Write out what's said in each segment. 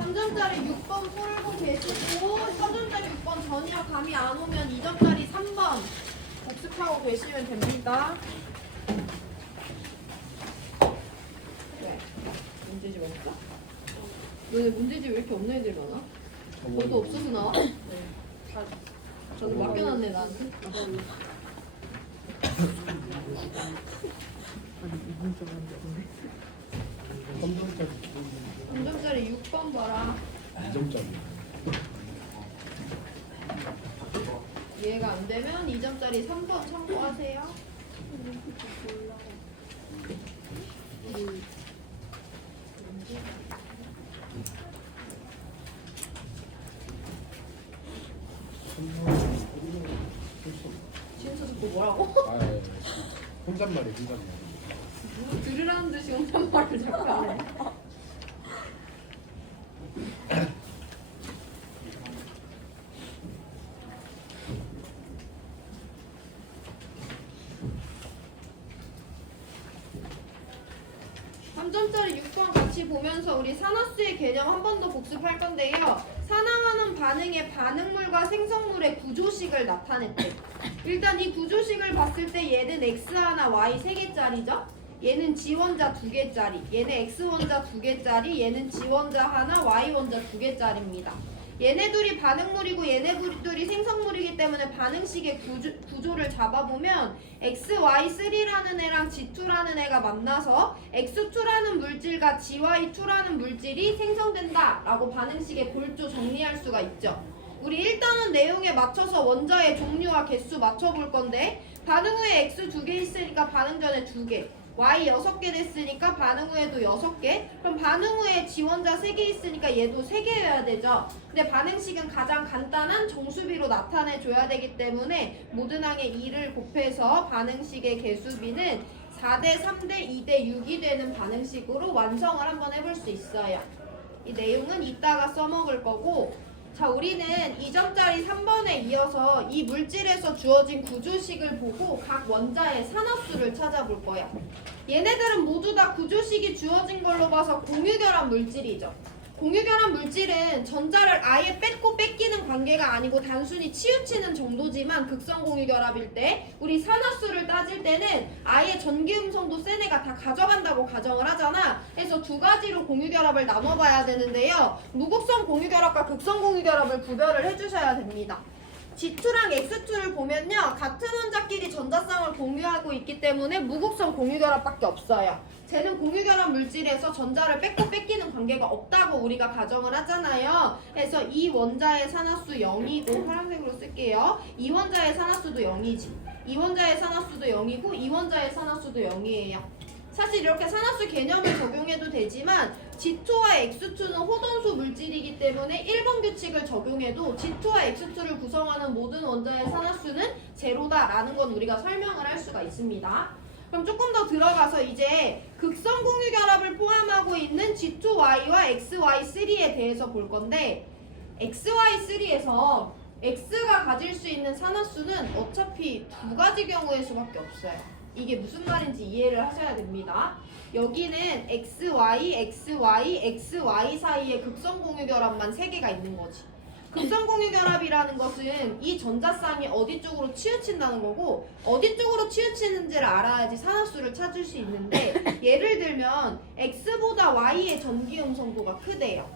3점짜리 6번 풀고 계시고 4점짜리 6번 전이야 감이 안 오면 2점짜리 3번 복습하고 계시면 됩니다. 왜? 문제집 없어? 너네 문제집 왜 이렇게 없는 애들 많아? 너도 없어서 나와? 네. 저도 맡겨놨네 나한테. 삼점짜리 3점짜리 6번 봐라. 2점짜리 이해가 안 되면 2점짜리 3번 참고하세요. 지금 뭐 뭐라고? 혼잣말이 누구 들으라는 듯이 혼잣말을 자꾸 하네. 점짜리 6번 같이 보면서 우리 산화수의 개념 한 번 더 복습할 건데요. 산화하는 반응의 반응물과 생성물의 구조식을 나타냈대. 일단 이 구조식을 봤을 때 얘는 X 하나 Y 3개짜리죠? 얘는 G원자 2개짜리, 얘는 X원자 2개짜리, 얘는 G원자 하나, Y원자 2개짜리입니다. 얘네들이 반응물이고 얘네들이 생성물이기 때문에 반응식의 구조를 잡아보면 XY3라는 애랑 G2라는 애가 만나서 X2라는 물질과 GY2라는 물질이 생성된다 라고 반응식의 골조 정리할 수가 있죠. 우리 일단은 내용에 맞춰서 원자의 종류와 개수 맞춰볼 건데 반응 후에 X 2개 있으니까 반응 전에 2개, Y 6개 됐으니까 반응 후에도 6개. 그럼 반응 후에 지원자 3개 있으니까 얘도 3개여야 되죠. 근데 반응식은 가장 간단한 정수비로 나타내줘야 되기 때문에 모든 항에 2를 곱해서 반응식의 개수비는 4대 3대 2대 6이 되는 반응식으로 완성을 한번 해볼 수 있어요. 이 내용은 이따가 써먹을 거고, 자, 우리는 2점짜리 3번에 이어서 이 물질에서 주어진 구조식을 보고 각 원자의 산화수를 찾아볼 거야. 얘네들은 모두 다 구조식이 주어진 걸로 봐서 공유결합 물질이죠. 공유결합 물질은 전자를 아예 뺏고 뺏기는 관계가 아니고 단순히 치우치는 정도지만 극성 공유결합일 때 우리 산화수를 따질 때는 아예 전기음성도 센 애가 다 가져간다고 가정을 하잖아. 그래서 두 가지로 공유결합을 나눠봐야 되는데요. 무극성 공유결합과 극성 공유결합을 구별을 해주셔야 됩니다. G2랑 X2를 보면요. 같은 원자끼리 전자쌍을 공유하고 있기 때문에 무극성 공유결합밖에 없어요. 쟤는 공유결합 물질에서 전자를 뺏고 뺏기는 관계가 없다고 우리가 가정을 하잖아요. 그래서 이 원자의 산화수 0이고 파란색으로 쓸게요. 이 원자의 산화수도 0이지. 이 원자의 산화수도 0이고 이 원자의 산화수도 0이에요. 사실 이렇게 산화수 개념을 적용해도 되지만 G2와 X2는 호돈수 물질이기 때문에 1번 규칙을 적용해도 G2와 X2를 구성하는 모든 원자의 산화수는 제로다라는 건 우리가 설명을 할 수가 있습니다. 그럼 조금 더 들어가서 이제 극성 공유결합을 포함하고 있는 G2Y와 XY3에 대해서 볼 건데 XY3에서 X가 가질 수 있는 산화수는 어차피 두 가지 경우의 수밖에 없어요. 이게 무슨 말인지 이해를 하셔야 됩니다. 여기는 XY, XY, XY 사이에 극성 공유결합만 3개가 있는 거지. 극성 공유결합이라는 것은 이 전자쌍이 어디 쪽으로 치우친다는 거고 어디 쪽으로 치우치는지를 알아야지 산화수를 찾을 수 있는데 예를 들면 X보다 Y의 전기음성도가 크대요.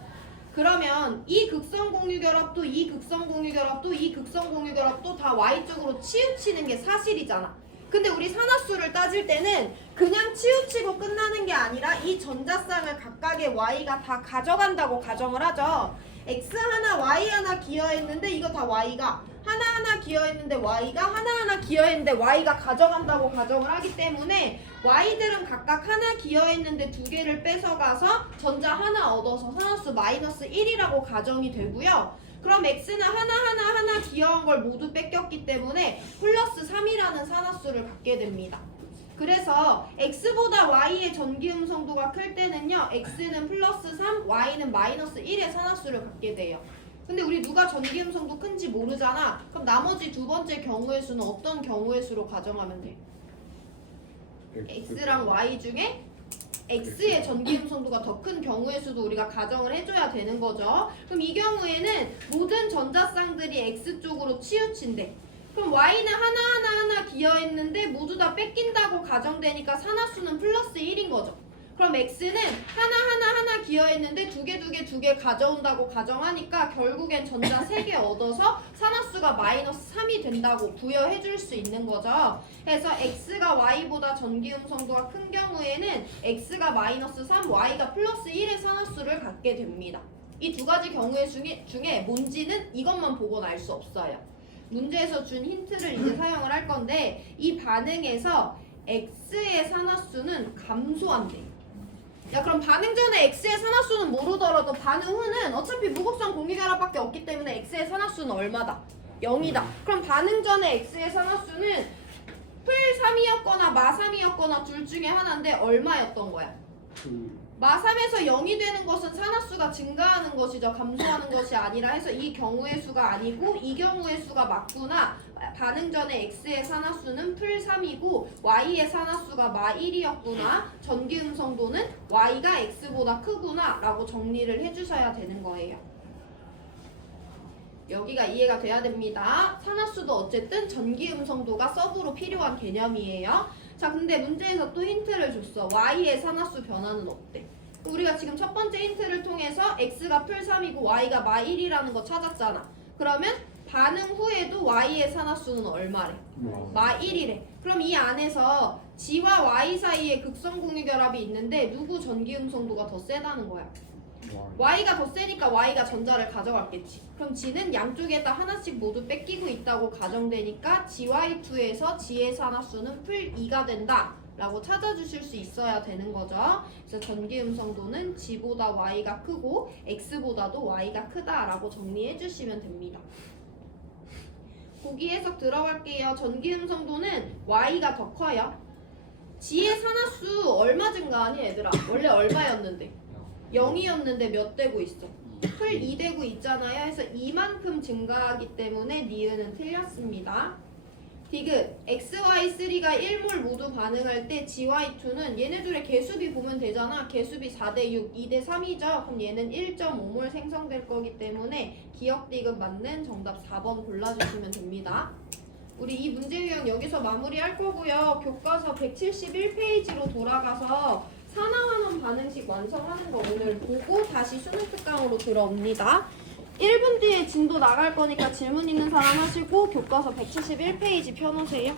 그러면 이 극성 공유결합도 이 극성 공유결합도 이 극성 공유결합도 다 Y 쪽으로 치우치는 게 사실이잖아. 근데 우리 산화수를 따질 때는 그냥 치우치고 끝나는 게 아니라 이 전자쌍을 각각의 Y가 다 가져간다고 가정을 하죠. X 하나 Y 하나 기여했는데 이거 다 Y가 하나하나 기여했는데 Y가 하나하나 기여했는데 Y가 가져간다고 가정을 하기 때문에 Y들은 각각 하나 기여했는데 2개를 뺏어가서 전자 하나 얻어서 산화수 마이너스 1이라고 가정이 되고요. 그럼 X는 하나 기여한 걸 모두 뺏겼기 때문에 플러스 3이라는 산화수를 갖게 됩니다. 그래서 X보다 Y의 전기음성도가 클 때는요. X는 플러스 3, Y는 마이너스 1의 산화수를 갖게 돼요. 근데 우리 누가 전기음성도 큰지 모르잖아. 그럼 나머지 두 번째 경우의 수는 어떤 경우의 수로 가정하면 돼? X랑 Y 중에 X의 전기음성도가 더 큰 경우의 수도 우리가 가정을 해줘야 되는 거죠. 그럼 이 경우에는 모든 전자쌍들이 X 쪽으로 치우친대. 그럼 Y는 하나 기여했는데 모두 다 뺏긴다고 가정되니까 산화수는 플러스 1인 거죠. 그럼 X는 하나 기여했는데 두 개 가져온다고 가정하니까 결국엔 전자 3개 얻어서 산화수가 마이너스 3이 된다고 부여해 줄 수 있는 거죠. 그래서 X가 Y보다 전기음성도가 큰 경우에는 X가 마이너스 3, Y가 플러스 1의 산화수를 갖게 됩니다. 이 두 가지 경우의 중에 뭔지는 이것만 보고는 알 수 없어요. 문제에서 준 힌트를 이제 사용을 할 건데 이 반응에서 X의 산화수는 감소한대. 야 그럼 반응 전에 X의 산화수는 모르더라도 반응 후는 어차피 무극성 공유결합밖에 없기 때문에 X의 산화수는 얼마다? 0이다. 그럼 반응 전에 X의 산화수는 풀 3이었거나 마 3이었거나 둘 중에 하나인데 얼마였던 거야? 마 3에서 0이 되는 것은 산화수가 증가하는 것이죠. 감소하는 것이 아니라 해서 이 경우의 수가 아니고 이 경우의 수가 맞구나. 반응 전에 X의 산화수는 풀 3이고 Y의 산화수가 마 1이었구나. 전기음성도는 Y가 X보다 크구나 라고 정리를 해주셔야 되는 거예요. 여기가 이해가 돼야 됩니다. 산화수도 어쨌든 전기음성도가 서브로 필요한 개념이에요. 자 근데 문제에서 또 힌트를 줬어. Y의 산화수 변화는 없대. 우리가 지금 첫 번째 힌트를 통해서 X가 풀 3이고 Y가 마 1이라는 거 찾았잖아. 그러면 반응 후에도 Y의 산화수는 얼마래? 마 1이래. 그럼 이 안에서 G와 Y 사이에 극성 공유결합이 있는데 누구 전기음성도가 더 세다는 거야? Y가 더 세니까 Y가 전자를 가져갔겠지. 그럼 G는 양쪽에다 하나씩 모두 뺏기고 있다고 가정되니까 GY2에서 G의 산화수는 풀 2가 된다 라고 찾아주실 수 있어야 되는 거죠. 그래서 전기음성도는 G보다 Y가 크고 X보다도 Y가 크다 라고 정리해 주시면 됩니다. 보기 해석 들어갈게요. 전기음성도는 Y가 더 커요. G의 산화수 얼마 증가하니 얘들아? 원래 얼마였는데? 0이었는데 몇 되고 있어? 풀 2 되고 있잖아요. 해서 이만큼 증가하기 때문에 니은은 틀렸습니다. 디귿 XY3가 1몰 모두 반응할 때 GY2는 얘네들의 개수비 보면 되잖아. 개수비 4대 6, 2대 3이죠. 그럼 얘는 1.5몰 생성될 거기 때문에 기억 디귿 맞는 정답 4번 골라주시면 됩니다. 우리 이 문제 유형 여기서 마무리할 거고요. 교과서 171페이지로 돌아가서 산화환원 반응식 완성하는 거 오늘 보고 다시 수능 특강으로 들어옵니다. 1분 뒤에 진도 나갈 거니까 질문 있는 사람 하시고 교과서 171페이지 펴놓으세요.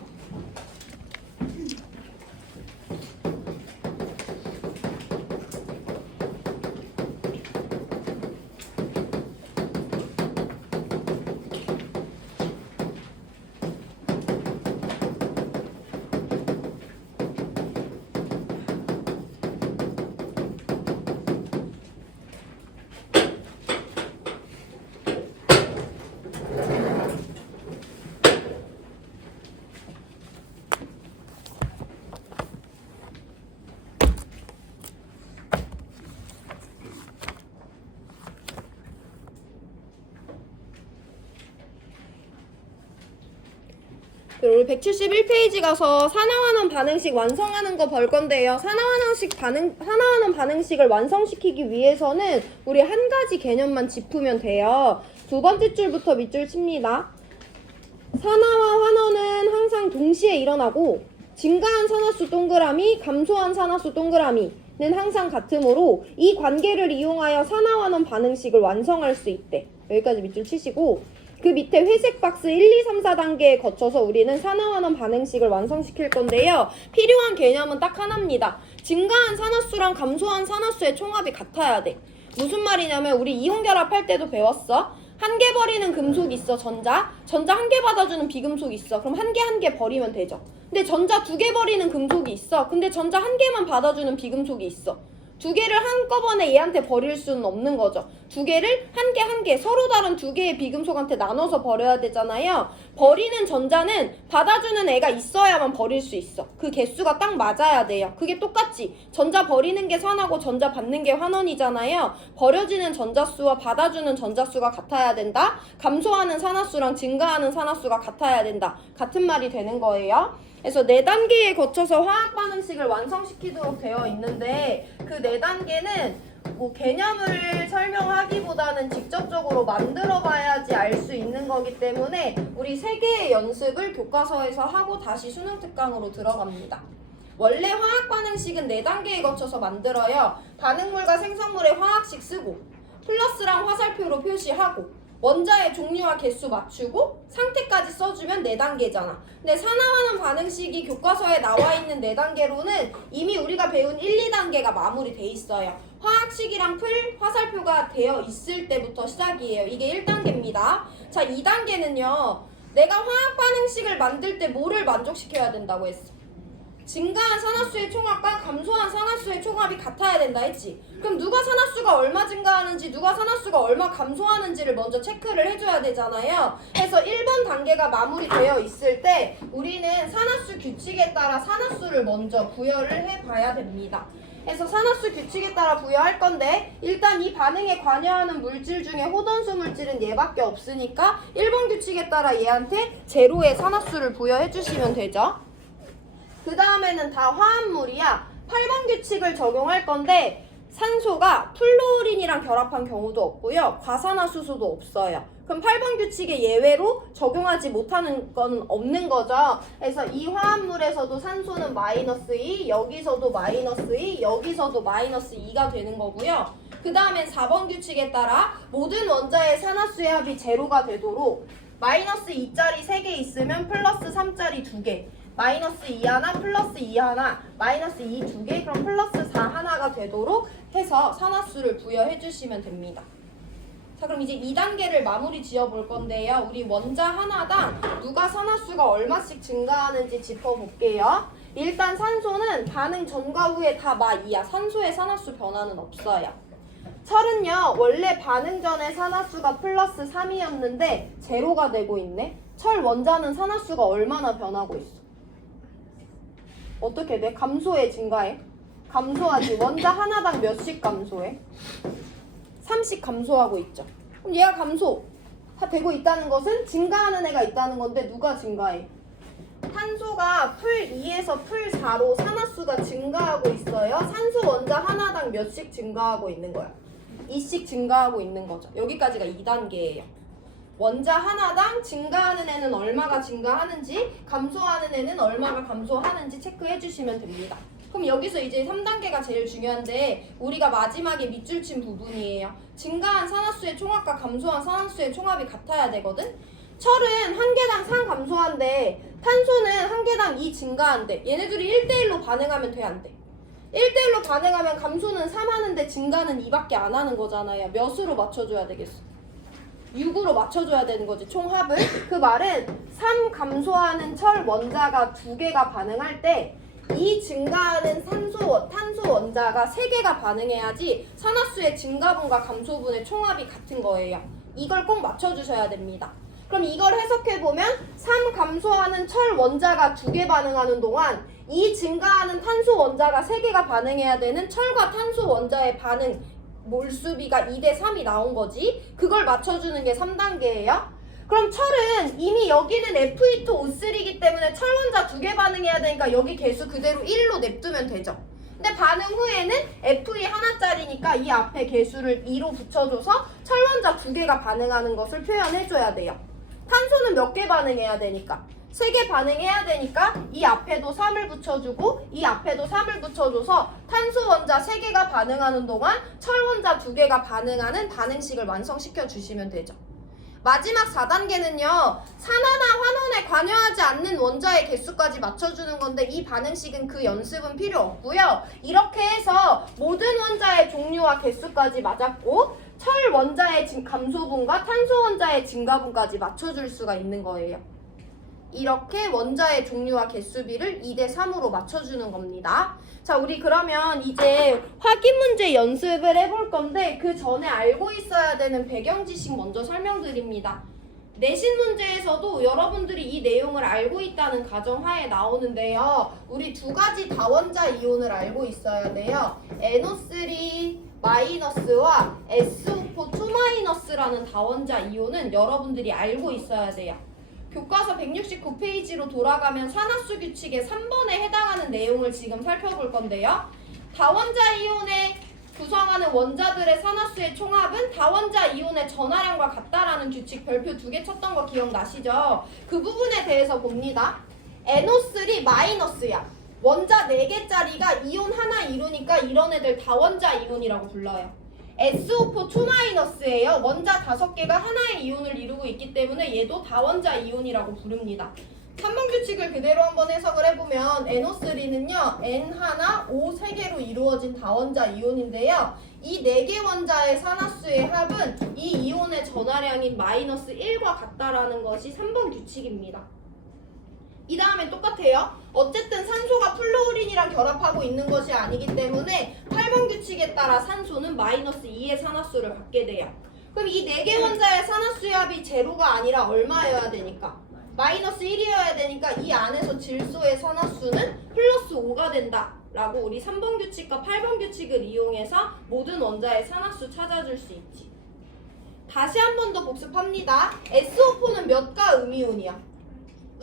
우리 171페이지 가서 산화환원 반응식 완성하는 거 볼 건데요. 산화환원 반응식을 완성시키기 위해서는 우리 한 가지 개념만 짚으면 돼요. 두 번째 줄부터 밑줄 칩니다. 산화와 환원은 항상 동시에 일어나고 증가한 산화수 동그라미, 감소한 산화수 동그라미는 항상 같으므로 이 관계를 이용하여 산화환원 반응식을 완성할 수 있대. 여기까지 밑줄 치시고 그 밑에 회색 박스 1, 2, 3, 4단계에 거쳐서 우리는 산화환원 반응식을 완성시킬 건데요. 필요한 개념은 딱 하나입니다. 증가한 산화수랑 감소한 산화수의 총합이 같아야 돼. 무슨 말이냐면 우리 이온결합 할 때도 배웠어. 한 개 버리는 금속이 있어. 전자 한 개 받아주는 비금속이 있어. 그럼 한 개 버리면 되죠. 근데 전자 2개 버리는 금속이 있어. 근데 전자 한 개만 받아주는 비금속이 있어. 2개를 한꺼번에 얘한테 버릴 수는 없는 거죠. 두 개를 한 개 한 개 서로 다른 두 개의 비금속한테 나눠서 버려야 되잖아요. 버리는 전자는 받아주는 애가 있어야만 버릴 수 있어. 그 개수가 딱 맞아야 돼요. 그게 똑같지. 전자 버리는 게 산하고 전자 받는 게 환원이잖아요. 버려지는 전자수와 받아주는 전자수가 같아야 된다. 감소하는 산화수랑 증가하는 산화수가 같아야 된다. 같은 말이 되는 거예요. 그래서 4단계에 거쳐서 화학 반응식을 완성시키도록 되어 있는데 그 4단계는 뭐 개념을 설명하기보다는 직접적으로 만들어 봐야지 알 수 있는 거기 때문에 우리 3개의 연습을 교과서에서 하고 다시 수능 특강으로 들어갑니다. 원래 화학 반응식은 4단계에 거쳐서 만들어요. 반응물과 생성물의 화학식 쓰고 플러스랑 화살표로 표시하고 원자의 종류와 개수 맞추고 상태까지 써주면 4단계잖아. 근데 산화환원 반응식이 교과서에 나와 있는 4단계로는 이미 우리가 배운 1, 2단계가 마무리돼 있어요. 화학식이랑 풀, 화살표가 되어 있을 때부터 시작이에요. 이게 1단계입니다. 자, 2단계는요. 내가 화학 반응식을 만들 때 뭐를 만족시켜야 된다고 했어? 증가한 산화수의 총합과 감소한 산화수의 총합이 같아야 된다 했지. 그럼 누가 산화수가 얼마 증가하는지 누가 산화수가 얼마 감소하는지를 먼저 체크를 해줘야 되잖아요. 그래서 1번 단계가 마무리되어 있을 때 우리는 산화수 규칙에 따라 산화수를 먼저 부여를 해봐야 됩니다. 그래서 산화수 규칙에 따라 부여할 건데 일단 이 반응에 관여하는 물질 중에 호돈수 물질은 얘밖에 없으니까 1번 규칙에 따라 얘한테 제로의 산화수를 부여해 주시면 되죠. 그 다음에는 다 화합물이야. 8번 규칙을 적용할 건데 산소가 플루오린이랑 결합한 경우도 없고요. 과산화수소도 없어요. 그럼 8번 규칙의 예외로 적용하지 못하는 건 없는 거죠. 그래서 이 화합물에서도 산소는 -2, 여기서도 -2, 여기서도 -2가 되는 거고요. 그 다음엔 4번 규칙에 따라 모든 원자의 산화수의 합이 제로가 되도록 -2짜리 3개 있으면 플러스 3짜리 2개, -2 하나, 플러스 2 하나, -2 2개, 그럼 플러스 4 하나가 되도록 해서 산화수를 부여해 주시면 됩니다. 자, 그럼 이제 2단계를 마무리 지어 볼 건데요. 우리 원자 하나당 누가 산화수가 얼마씩 증가하는지 짚어볼게요. 일단 산소는 반응 전과 후에 다 마2야. 산소의 산화수 변화는 없어요. 철은요, 원래 반응 전에 산화수가 플러스 3이었는데 제로가 되고 있네. 철 원자는 산화수가 얼마나 변하고 있어? 어떻게 돼? 감소해, 증가해? 감소하지. 원자 하나당 몇씩 감소해? 3씩 감소하고 있죠. 그럼 얘가 감소 다 되고 있다는 것은 증가하는 애가 있다는 건데 누가 증가해? 탄소가 풀2에서 풀4로 산화수가 증가하고 있어요. 산소 원자 하나당 몇씩 증가하고 있는 거야? 2씩 증가하고 있는 거죠. 여기까지가 2단계예요. 원자 하나당 증가하는 애는 얼마가 증가하는지, 감소하는 애는 얼마가 감소하는지 체크해 주시면 됩니다. 그럼 여기서 이제 3단계가 제일 중요한데 우리가 마지막에 밑줄 친 부분이에요. 증가한 산화수의 총합과 감소한 산화수의 총합이 같아야 되거든? 철은 한 개당 3 감소한데 탄소는 한 개당 2 증가한대. 얘네들이 1대1로 반응하면 돼, 안 돼? 1대1로 반응하면 감소는 3 하는데 증가는 2밖에 안 하는 거잖아요. 몇으로 맞춰줘야 되겠어? 6으로 맞춰줘야 되는 거지, 총합을. 그 말은 3 감소하는 철 원자가 2개가 반응할 때 2 증가하는 탄소 원자가 3개가 반응해야지 산화수의 증가분과 감소분의 총합이 같은 거예요. 이걸 꼭 맞춰주셔야 됩니다. 그럼 이걸 해석해보면 3 감소하는 철 원자가 2개 반응하는 동안 2 증가하는 탄소 원자가 3개가 반응해야 되는 철과 탄소 원자의 반응 몰수비가 2대3이 나온 거지. 그걸 맞춰주는 게 3단계예요. 그럼 철은 이미 여기는 Fe2O3이기 때문에 철 원자 2개 반응해야 되니까 여기 개수 그대로 1로 냅두면 되죠. 근데 반응 후에는 Fe 하나짜리니까 이 앞에 개수를 2로 붙여줘서 철 원자 2개가 반응하는 것을 표현해줘야 돼요. 탄소는 몇 개 반응해야 되니까? 3개 반응해야 되니까 이 앞에도 3을 붙여주고 이 앞에도 3을 붙여줘서 탄소 원자 3개가 반응하는 동안 철 원자 2개가 반응하는 반응식을 완성시켜 주시면 되죠. 마지막 4단계는요. 산화나 환원에 관여하지 않는 원자의 개수까지 맞춰주는 건데 이 반응식은 그 연습은 필요 없고요. 이렇게 해서 모든 원자의 종류와 개수까지 맞았고 철 원자의 감소분과 탄소 원자의 증가분까지 맞춰줄 수가 있는 거예요. 이렇게 원자의 종류와 개수비를 2대 3으로 맞춰주는 겁니다. 자, 우리 그러면 이제 확인 문제 연습을 해볼 건데 그 전에 알고 있어야 되는 배경 지식 먼저 설명드립니다. 내신 문제에서도 여러분들이 이 내용을 알고 있다는 가정하에 나오는데요. 우리 두 가지 다원자 이온을 알고 있어야 돼요. NO3 마이너스와 SO4 2 마이너스라는 다원자 이온은 여러분들이 알고 있어야 돼요. 교과서 169페이지로 돌아가면 산화수 규칙의 3번에 해당하는 내용을 지금 살펴볼 건데요. 다원자 이온의 구성하는 원자들의 산화수의 총합은 다원자 이온의 전하량과 같다라는 규칙 별표 2개 쳤던 거 기억나시죠? 그 부분에 대해서 봅니다. NO3 마이너스야. 원자 4개짜리가 이온 하나 이루니까 이런 애들 다원자 이온이라고 불러요. SO4 2 마이너스예요. 원자 5개가 하나의 이온을 이루고 있기 때문에 얘도 다원자 이온이라고 부릅니다. 3번 규칙을 그대로 한번 해석을 해보면 NO3는요 N1, O 3개로 이루어진 다원자 이온인데요. 이 4개 원자의 산화수의 합은 이 이온의 전하량인 마이너스 1과 같다라는 것이 3번 규칙입니다. 이 다음엔 똑같아요. 어쨌든 산소가 플로우린이랑 결합하고 있는 것이 아니기 때문에 8번 규칙에 따라 산소는 마이너스 2의 산화수를 갖게 돼요. 그럼 이 4개 원자의 산화수의 합이 제로가 아니라 얼마여야 되니까? 마이너스 1이어야 되니까 이 안에서 질소의 산화수는 플러스 5가 된다 라고 우리 3번 규칙과 8번 규칙을 이용해서 모든 원자의 산화수 찾아줄 수 있지. 다시 한 번 더 복습합니다. SO4는 몇 가 음이온이야?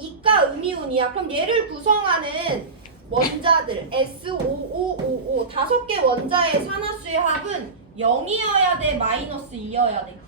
2가 음이온이야. 그럼 얘를 구성하는 원자들 SO555 5개 원자의 산화수의 합은 0이어야 돼? 마이너스 2여야 돼?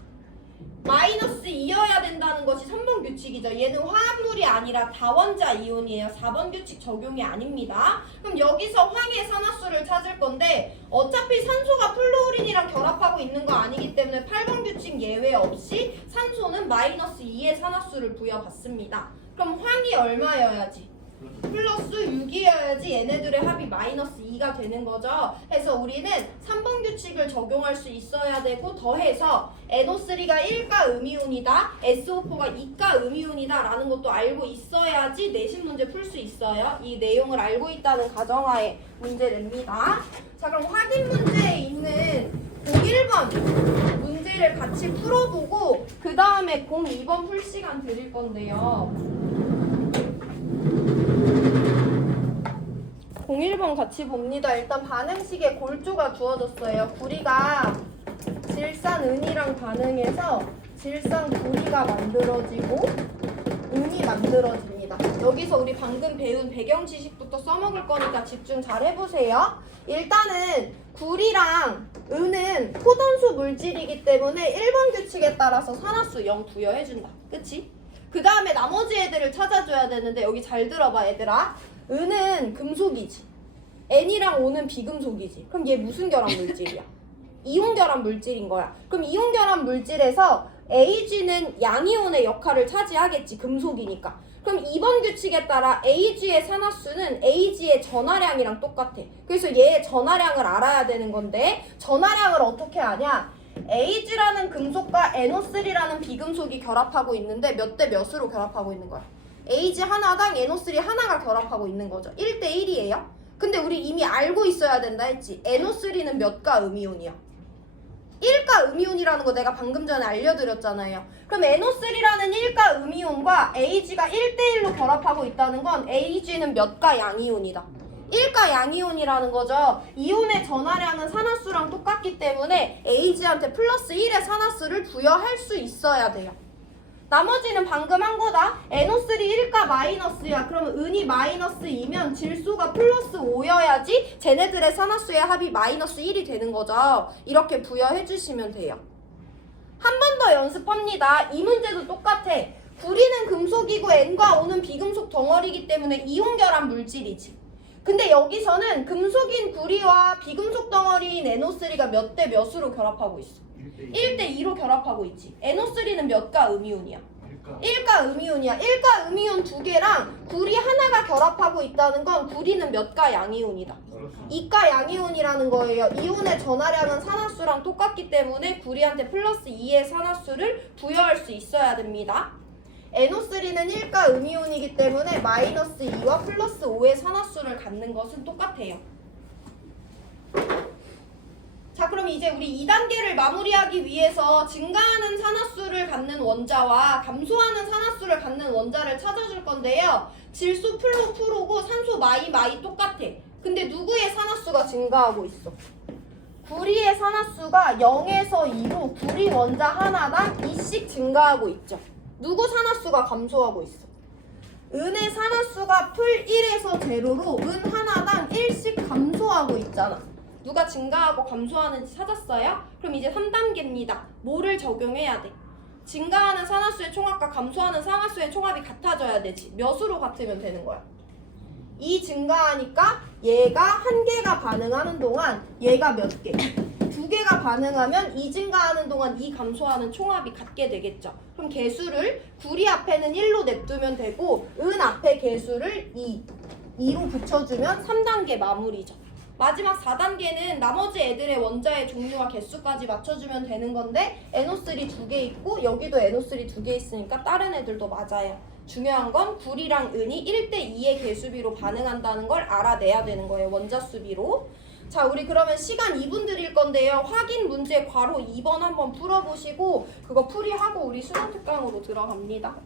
마이너스 2여야 된다는 것이 3번 규칙이죠. 얘는 화합물이 아니라 다원자 이온이에요. 4번 규칙 적용이 아닙니다. 그럼 여기서 황의 산화수를 찾을 건데 어차피 산소가 플로우린이랑 결합하고 있는 거 아니기 때문에 8번 규칙 예외 없이 산소는 마이너스 2의 산화수를 부여받습니다. 그럼 황이 얼마여야지? 플러스 6이어야지 얘네들의 합이 마이너스 2가 되는 거죠. 그래서 우리는 3번 규칙을 적용할 수 있어야 되고 더해서 NO3가 1가 음이온이다, SO4가 2가 음이온이다 라는 것도 알고 있어야지 내신 문제 풀 수 있어요. 이 내용을 알고 있다는 가정하에 문제 냅니다. 자, 그럼 확인 문제에 있는 01번 문제를 같이 풀어보고 그 다음에 02번 풀 시간 드릴 건데요. 01번 같이 봅니다. 일단 반응식에 골조가 주어졌어요. 구리가 질산 은이랑 반응해서 질산 구리가 만들어지고 은이 만들어집니다. 여기서 우리 방금 배운 배경 지식부터 써먹을 거니까 집중 잘 해보세요. 일단은 구리랑 은은 포던수 물질이기 때문에 1번 규칙에 따라서 산화수 0 부여해준다. 그치? 그 다음에 나머지 애들을 찾아줘야 되는데 여기 잘 들어봐 얘들아. 은은 금속이지. N이랑 O는 비금속이지. 그럼 얘 무슨 결합 물질이야? 이온 결합 물질인 거야. 그럼 이온 결합 물질에서 AG는 양이온의 역할을 차지하겠지. 금속이니까. 그럼 2번 규칙에 따라 AG의 산화수는 AG의 전하량이랑 똑같아. 그래서 얘의 전하량을 알아야 되는 건데 전하량을 어떻게 아냐? AG라는 금속과 NO3라는 비금속이 결합하고 있는데 몇 대 몇으로 결합하고 있는 거야? AG 하나당 NO3 하나가 결합하고 있는 거죠. 1대 1이에요. 근데 우리 이미 알고 있어야 된다 했지. NO3는 몇 가 음이온이야? 1가 음이온이라는 거 내가 방금 전에 알려드렸잖아요. 그럼 NO3라는 1가 음이온과 AG가 1대1로 결합하고 있다는 건 AG는 몇 가 양이온이다. 1가 양이온이라는 거죠. 이온의 전하량은 산화수랑 똑같기 때문에 AG한테 플러스 1의 산화수를 부여할 수 있어야 돼요. 나머지는 방금 한 거다. NO3 1가 마이너스야. 그러면 은이 마이너스 2면 질소가 플러스 5여야지 쟤네들의 산화수의 합이 마이너스 1이 되는 거죠. 이렇게 부여해 주시면 돼요. 한 번 더 연습합니다. 이 문제도 똑같아. 구리는 금속이고 N과 O는 비금속 덩어리이기 때문에 이온 결합 물질이지. 근데 여기서는 금속인 구리와 비금속 덩어리인 NO3가 몇 대 몇으로 결합하고 있어? 1대 2로 결합하고 있지. NO3는 몇 가 음이온이야? 1가 음이온이야. 1가 음이온 2개랑 구리 하나가 결합하고 있다는 건 구리는 몇 가 양이온이다. 2가 양이온이라는 거예요. 이온의 전하량은 산화수랑 똑같기 때문에 구리한테 플러스 2의 산화수를 부여할 수 있어야 됩니다. NO3는 1가 음이온이기 때문에 마이너스 2와 플러스 5의 산화수를 갖는 것은 똑같아요. 자, 그럼 이제 우리 2단계를 마무리하기 위해서 증가하는 산화수를 갖는 원자와 감소하는 산화수를 갖는 원자를 찾아줄 건데요. 질소 프로고 산소 마이 똑같아. 근데 누구의 산화수가 증가하고 있어? 구리의 산화수가 0에서 2로 구리 원자 하나당 2씩 증가하고 있죠. 누구 산화수가 감소하고 있어? 은의 산화수가 풀 1에서 0로 은 하나당 1씩 감소하고 있잖아. 누가 증가하고 감소하는지 찾았어요? 그럼 이제 3단계입니다. 뭐를 적용해야 돼? 증가하는 산화수의 총합과 감소하는 산화수의 총합이 같아져야 되지. 몇으로 같으면 되는 거야? 2 증가하니까 얘가 1개가 반응하는 동안 얘가 몇 개? 2개가 반응하면 2 증가하는 동안 2 감소하는 총합이 같게 되겠죠. 그럼 개수를 구리 앞에는 1로 냅두면 되고 은 앞에 개수를 2로 붙여주면 3단계 마무리죠. 마지막 4단계는 나머지 애들의 원자의 종류와 개수까지 맞춰주면 되는 건데 NO3 2개 있고 여기도 NO3 2개 있으니까 다른 애들도 맞아요. 중요한 건 구리랑 은이 1대2의 개수비로 반응한다는 걸 알아내야 되는 거예요. 원자 수비로. 자, 우리 그러면 시간 2분 드릴 건데요. 확인 문제 괄호 2번 한번 풀어보시고 그거 풀이하고 우리 수능 특강으로 들어갑니다.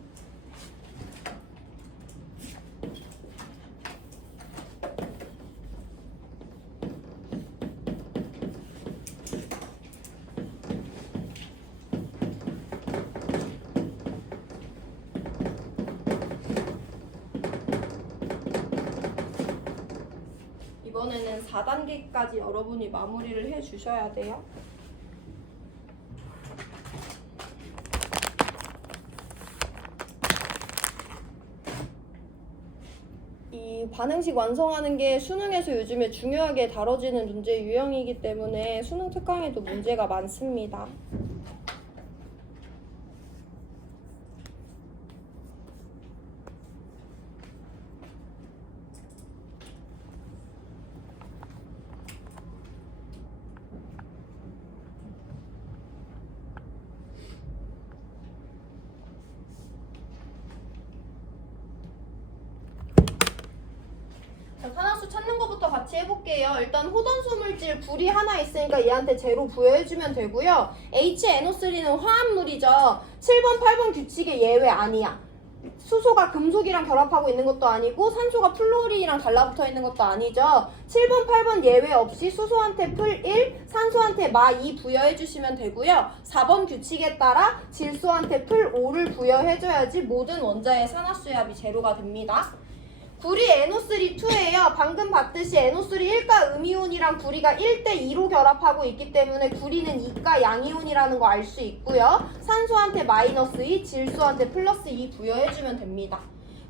이번에는 4단계까지 여러분이 마무리를 해주셔야 돼요. 이 반응식 완성하는 게 수능에서 요즘에 중요하게 다뤄지는 문제 유형이기 때문에 수능 특강에도 문제가 많습니다. 산화수 찾는 것부터 같이 해볼게요. 일단 호던수 물질 구리 하나 있으니까 얘한테 제로 부여해주면 되고요. HNO3는 화합물이죠. 7번, 8번 규칙의 예외 아니야. 수소가 금속이랑 결합하고 있는 것도 아니고 산소가 플로린이랑 달라붙어 있는 것도 아니죠. 7번, 8번 예외 없이 수소한테 풀 1, 산소한테 마 2 부여해주시면 되고요. 4번 규칙에 따라 질소한테 풀 5를 부여해줘야지 모든 원자의 산화수의 합이 제로가 됩니다. 구리 NO3-2예요. 방금 봤듯이 NO3 1가 음이온이랑 구리가 1대2로 결합하고 있기 때문에 구리는 2가 양이온이라는 거 알 수 있고요. 산소한테 마이너스 2, 질소한테 플러스 2 부여해주면 됩니다.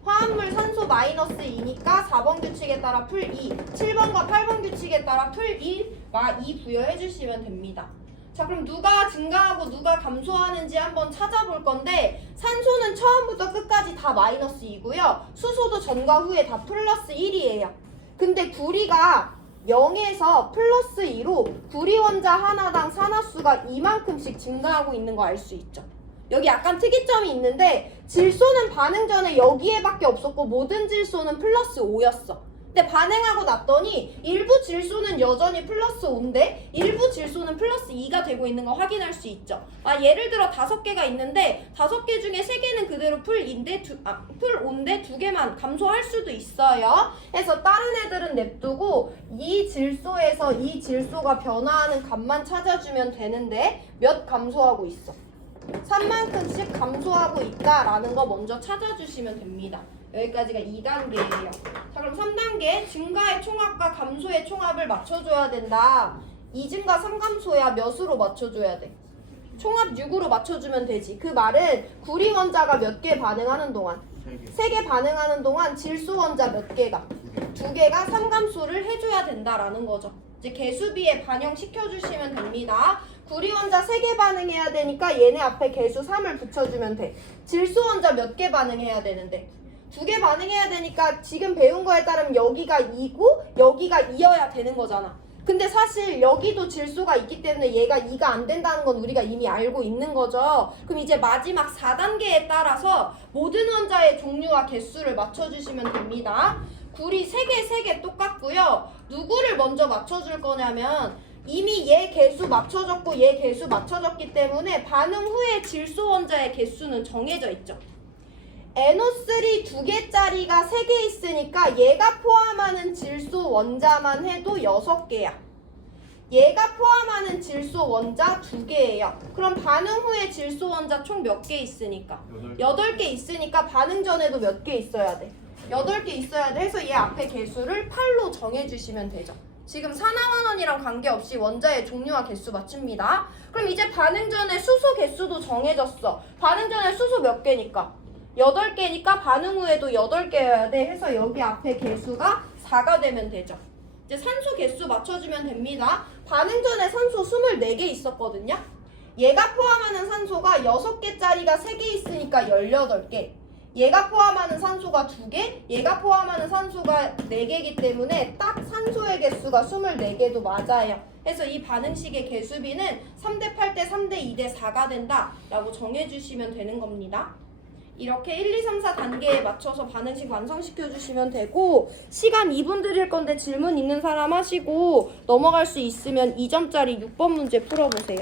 화합물 산소 마이너스 2니까 4번 규칙에 따라 풀 2, 7번과 8번 규칙에 따라 풀 2, 마 2 부여해주시면 됩니다. 자, 그럼 누가 증가하고 누가 감소하는지 한번 찾아볼 건데 산소는 처음부터 끝까지 다 마이너스 2고요. 수소도 전과 후에 다 플러스 1이에요. 근데 구리가 0에서 플러스 2로 구리 원자 하나당 산화수가 이만큼씩 증가하고 있는 거 알 수 있죠. 여기 약간 특이점이 있는데 질소는 반응 전에 여기에밖에 없었고 모든 질소는 플러스 5였어. 근데 반응하고 났더니 일부 질소는 여전히 플러스 5인데 일부 질소는 플러스 2가 되고 있는 거 확인할 수 있죠. 예를 들어 5개가 있는데 5개 중에 3개는 그대로 풀 5인데 2개만 감소할 수도 있어요. 그래서 다른 애들은 냅두고 이 질소에서 이 질소가 변화하는 값만 찾아주면 되는데 몇 감소하고 있어? 3만큼씩 감소하고 있다라는 거 먼저 찾아주시면 됩니다. 여기까지가 2단계예요. 자, 그럼 3단계 증가의 총합과 감소의 총합을 맞춰줘야 된다. 2증가 3감소야 몇으로 맞춰줘야 돼? 총합 6으로 맞춰주면 되지. 그 말은 구리 원자가 몇 개 반응하는 동안 3개 반응하는 동안 질소 원자 몇 개가? 2개가 3감소를 해줘야 된다라는 거죠. 이제 개수비에 반영시켜주시면 됩니다. 구리 원자 3개 반응해야 되니까 얘네 앞에 개수 3을 붙여주면 돼. 질소 원자 몇 개 반응해야 되는데? 2개 반응해야 되니까 지금 배운 거에 따르면 여기가 2고 여기가 2여야 되는 거잖아. 근데 사실 여기도 질소가 있기 때문에 얘가 2가 안 된다는 건 우리가 이미 알고 있는 거죠. 그럼 이제 마지막 4단계에 따라서 모든 원자의 종류와 개수를 맞춰주시면 됩니다. 굴이 3개 똑같고요. 누구를 먼저 맞춰줄 거냐면 이미 얘 개수 맞춰졌고 얘 개수 맞춰졌기 때문에 반응 후에 질소 원자의 개수는 정해져 있죠. NO3 2개짜리가 3개 있으니까 얘가 포함하는 질소 원자만 해도 6개야. 얘가 포함하는 질소 원자 2개예요. 그럼 반응 후에 질소 원자 총 몇 개 있으니까? 8개 있으니까 반응 전에도 몇 개 있어야 돼? 8개 있어야 돼. 해서 얘 앞에 개수를 8로 정해주시면 되죠. 지금 산화환원이랑 관계없이 원자의 종류와 개수 맞춥니다. 그럼 이제 반응 전에 수소 개수도 정해졌어. 반응 전에 수소 몇 개니까? 8개니까 반응 후에도 8개여야 돼. 해서 여기 앞에 개수가 4가 되면 되죠. 이제 산소 개수 맞춰주면 됩니다. 반응 전에 산소 24개 있었거든요. 얘가 포함하는 산소가 6개짜리가 3개 있으니까 18개. 얘가 포함하는 산소가 2개, 얘가 포함하는 산소가 4개이기 때문에 딱 산소의 개수가 24개도 맞아요. 그래서 이 반응식의 개수비는 3대 8대 3대 2대 4가 된다 라고 정해주시면 되는 겁니다. 이렇게 1, 2, 3, 4단계에 맞춰서 반응식 완성시켜 주시면 되고 시간 2분 드릴 건데 질문 있는 사람 하시고 넘어갈 수 있으면 2점짜리 6번 문제 풀어보세요.